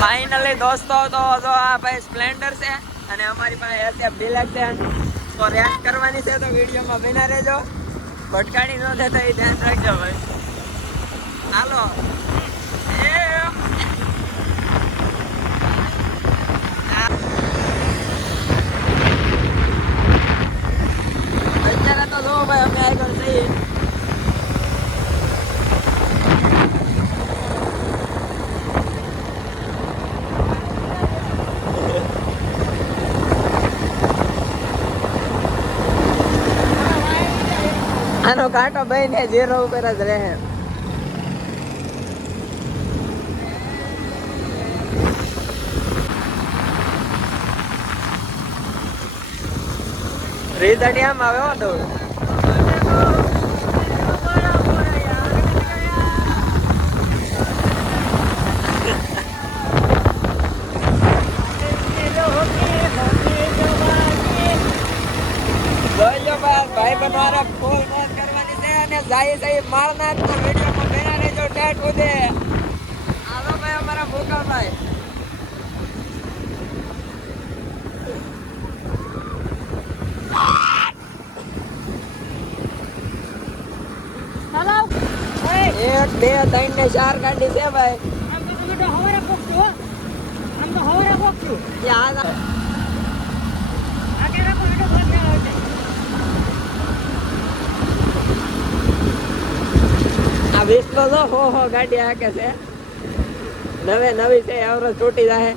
Finally દોસ્તો તો જો આ ભાઈ સ્પ્લેન્ડર છે અને અમારી પાસે એસએફ ડિલક્સ છે તો રેસ કરવાની છે તો વિડીયોમાં બના રહેજો ભટકાડી ન દેતા એ ધ્યાન રાખજો ભાઈ હાલો અત્યારે તો જો ભાઈ અમે આગળ જઈએ આનો કાંટો ભાઈ ને 0 ઉપર જ રહે રીઝલ્ટ એમ આવે હો દોડ ભાઈ બનવારા ફૂલ મોજ કરવાની છે અને જાય મારનાર તો વિડીયોમાં બેના રહેજો ટેટ ઉદે હાલો ભાઈ અમારા ભૂકા ભાઈ ચાલો 1 2 3 ને 4 ગાડી છે ભાઈ આમ તો બેટા હવારે પોકજો આમ તો હવારે પોકજો યાદ આગે રાખો બેટો ભાગ આવે છે આ વિસ્લો તો હો ગાડી હાકે છે નવી છે એવરેજ તૂટી જાય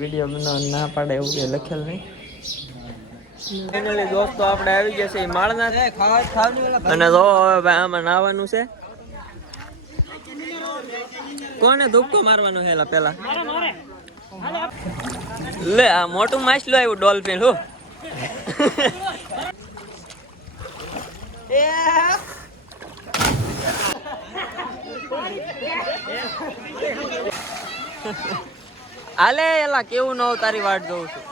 વિડીયો ના પાડે એવું કે લખેલ નહીં ફાઇનલી દોસ્તો આપણે આવી ગયા છે માળના અને જો હવે ભાઈ આમાં નાવાનું છે કોને ધુક્કો મારવાનો છે પેલા લે આ મોટું માછલું આવ્યું ડોલ્ફિન હું આલે એલા કેવું ન તારી વાટ જોઉં છું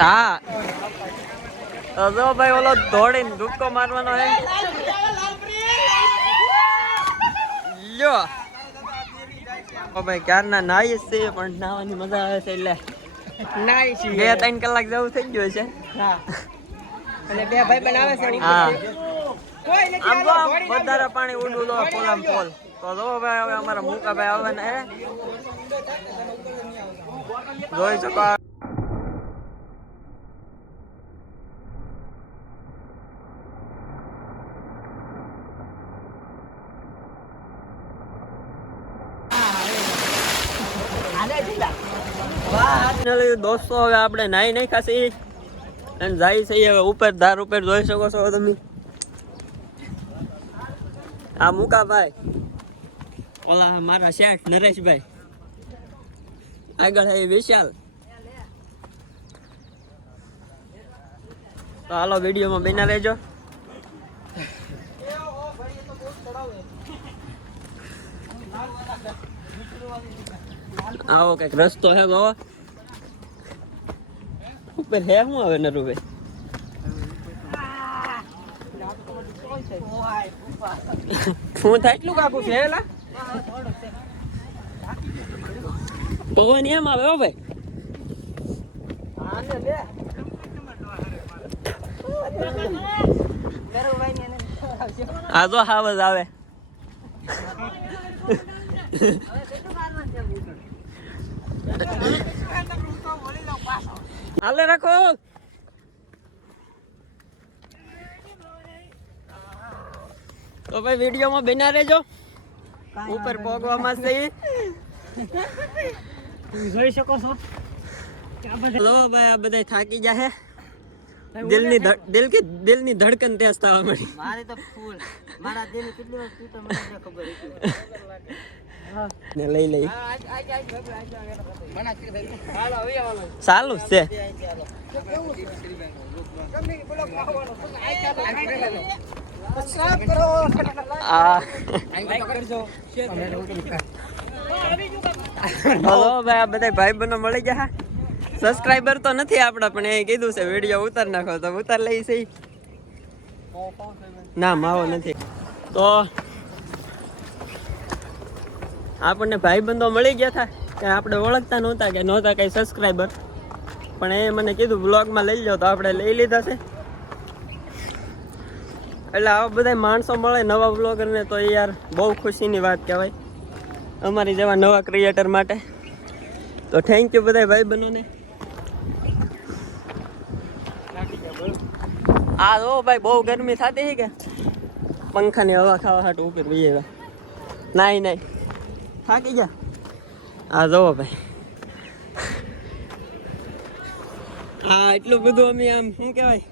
હા તો જો ભાઈ ઓલો દોડીને ધુક્કો મારવાનો હે લ્યો ભાઈ ક્યારના નાઈ છે પણ નાવાની મજા આવે છે એટલે નાઈ છે 2-3 કલાક જેવું થઈ ગયું છે હા અને બે ભાઈ બનાવે છે હા કોઈ નથી આમ વધારે પાણી ઉડું તો પોલામ પોલ તો જો ભાઈ હવે અમારા મુકા ભાઈ આવે ને જોઈ શકો દોસ્તો હવે આપણે નાઈ નાખ્યા છીએ અને જાય છે હવે ઉપર ધાર ઉપર જોઈ શકો છો તમે આ મુકા ભાઈ ઓલા મારા શેઠ નરેશભાઈ આગળ હે વિશાલ તો હાલો વિડીયોમાં બના રહેજો આવો કઈક રસ્તો હે બાબા ઉપર હે હું આવે નરુભાઈ શું થાય એટલું કાકું છે એલા ભગવાન એમ આવે હો ભાઈ આ જો હાવજ આવે હાલે રાખો તો ભાઈ વિડીયોમાં બના રહેજો ઉપર પહોંચવામાં છે જોઈ શકો છો લો ભાઈ આ બધા થાકી જાય દિલની ધડકન તેજ થવા મળી મારી તો ફૂલ મારા દિલ કેટલી વાર તૂટે મને ખબર ને લઈ ચાલુ છે હલો ભાઈ આ બધા ભાઈ બનો મળી ગયા સબસ્ક્રાઇબર તો નથી આપડા પણ એ કીધું છે વિડીયો ઉતાર નાખો તો ઉતાર લઈ છે ના માવો નથી તો આપણને ભાઈબંધો મળી ગયા હતા કે આપણે ઓળખતા નહોતા કે નહોતા કઈ સબસ્ક્રાઇબર પણ એ મને કીધું બ્લોગમાં લઈ લો તો આપણે લઈ લીધા છે એટલે આવા બધા માણસો મળે નવા બ્લોગરને તો યાર બહુ ખુશીની વાત કહેવાય અમારી જેવા નવા ક્રિએટર માટે તો થેન્ક યુ બધા ભાઈબંધોને આ જો ભાઈ બહુ ગરમી થતી છે કે પંખાની હવા ખાવા હાટું ઉપર બી આવ્યા નહીં થાકી ગયા આ જોવો ભાઈ હા એટલું બધું અમે આમ શું કહેવાય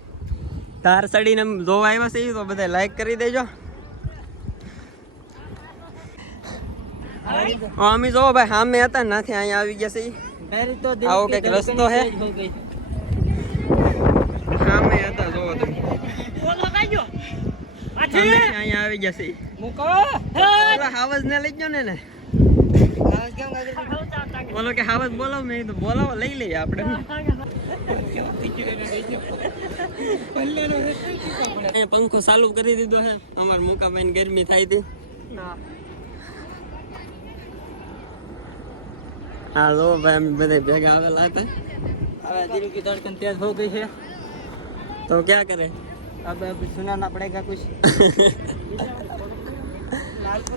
ધાર સડીને જોવા આવ્યા છે તો બધા લાઈક કરી દેજો અમે જોવો ભાઈ સામે હતા નાથી અહીંયા આવી ગયા છે આવો કઈક રસ્તો છે સામે હતા જોવો તમે અહીંયા આવી ગયા છે હાવજ ને લઈ ગયો ને બોલો કે હાવજ બોલાવ મેં તો બોલાવો લઈ લઈએ આપણે પંખો ચાલુ કરી દીધો છે અમારા મુકાભાઈ ગરમી થાય હતી હા લો ભાઈ અમે બધા ભેગા આવેલા હતા હવે દિલ की धड़कन तेज हो गई है તો ક્યાં કરે अब सुनाना पड़ेगा कुछ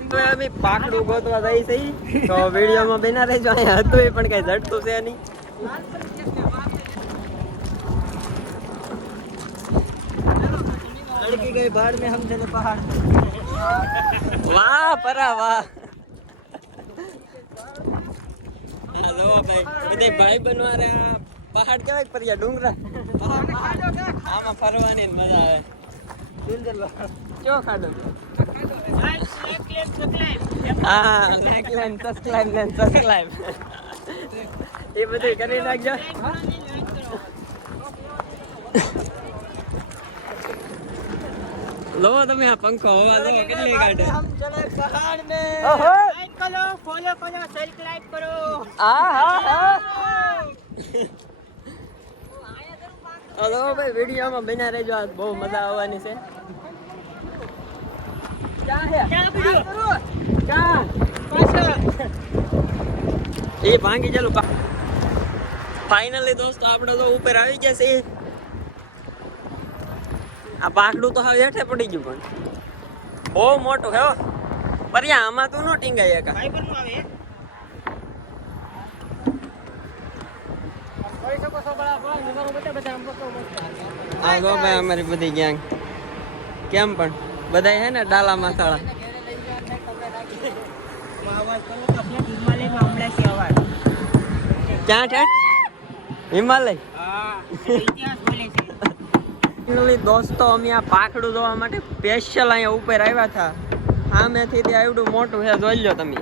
તો અમે પાકડું ગોતવા જઈ છે તો વિડીયોમાં બના રહેજો અહીંયા હતું એ પણ કઈ જડતું છે નહીં लड़की गई बाढ़ में हम चले पहाड़ વાહ પરા વાહ હેલો ભાઈ બધે ભાઈ બનવા રે આ પહાડ કેવાય પરિયા ડુંગરા આમાં ફરવાની મજા આવે ક્યો ખાડો હા લાઈક લાઈન સબસ્ક્રાઇબ એ બધું કરી નાખજો લો તમે આ પંખો હવા લો કેટલી કાઢે हम चले पहाड़ में लाइक करो फॉलो करो सब्सक्राइब करो હલો ભાઈ વિડીયોમાં બન્યા રહેજો આજ બહુ મજા આવવાની છે એ ભાંગી ચાલુ ફાઇનલી દોસ્તો આપણે તો ઉપર આવી ગયા છે આ પાકડું તો હવે હેઠે પડી ગયું પણ બહુ મોટું હે પરિયા આમાં તું નો ટીંગાય એકા फाइबर નું આવે કોઈ શકો છો બડા બડા નંબરો બધા આમ બતો આ ગો ભાઈ અમારી બધી ગેંગ કેમ પણ બધા હે ને ડાલા માથાળા આવાજ કરો તો આપણે હિમાલયમાં હમણાં છે અવાજ ક્યાં છે હિમાલય હા ઇતિહાસ બોલે છે ફાઇનલી દોસ્તો અમે આ પાખડું જોવા માટે સ્પેશિયલ અહીંયા ઉપર આવ્યા હતા સામેથી તે આવડું મોટું છે જોઈ લો તમે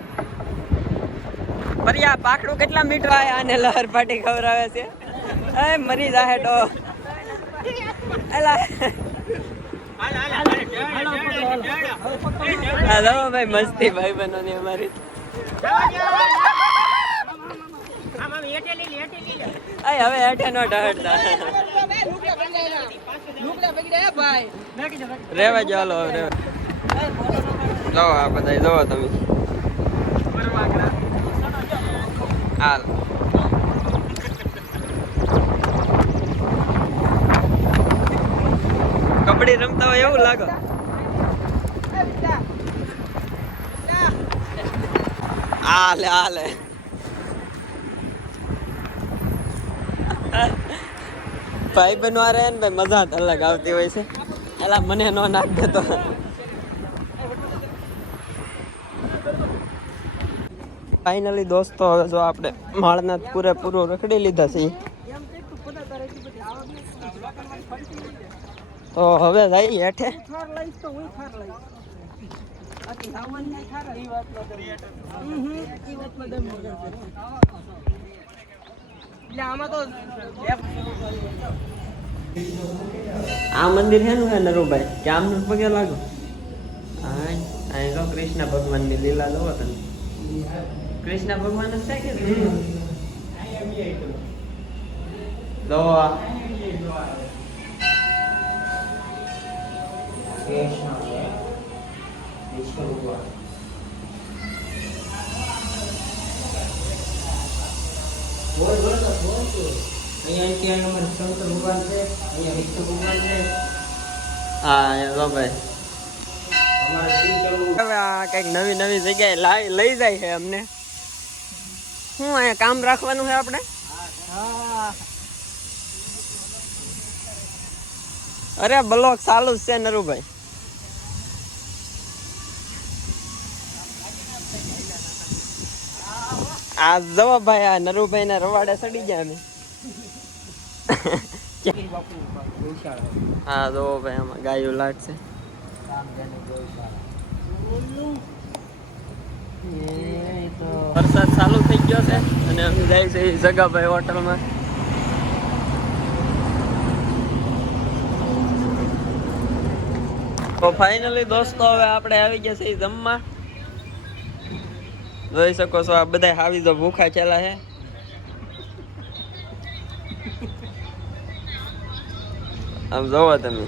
પરી આ પાખડું કેટલા મીટર આવે આને લહર પાટી ખવડાવે છે એ મરી જાહે તો એલા હાલો ભાઈ મસ્તી ભાઈ બનોની અમારી હવે હેઠે નો ઢળતા રેવા જો હાલો રેવા જો આ બધા જોવો તમે હાલ કબડ્ડી રમતા હોય એવું લાગો આલે ભાઈ બનવા રહે ને ભાઈ મજા જ અલગ આવતી હોય છે. એલા મને નો નાખ દેતો. ફાઇનલી દોસ્તો હવે જો આપણે માળના પૂરેપૂરું રખડી લીધા છે. તો હવે જઈ હેઠે. આ મંદિર છે ને નરુભાઈ કે આમ પગે લાગો. હા તો કૃષ્ણ ભગવાન ની લીલા લો તમે. કૃષ્ણ ભગવાન જ છે કે તો હા ભાઈ હવે આ કઈક નવી નવી જગ્યાએ લઈ જાય છે અમને. શું અહીંયા કામ રાખવાનું છે આપણે? અરે બ્લોક ચાલુ જ છે નરુભાઈ. આ જવા ભાઈ આ નરુભાઈ ના રવાડે સડી જાય અમે. હા જો ભાઈ આમાં ગાયો લાગશે. વરસાદ ચાલુ થઈ ગયો છે અને અમે જાય છે જગાભાઈ હોટલમાં. તો ફાઇનલી દોસ્તો હવે આપણે આવી ગયા છે જમવા. જોઈ શકો છો આ બધા હાવી તો ભૂખા ચેલા છે. આમ જોવો તમે.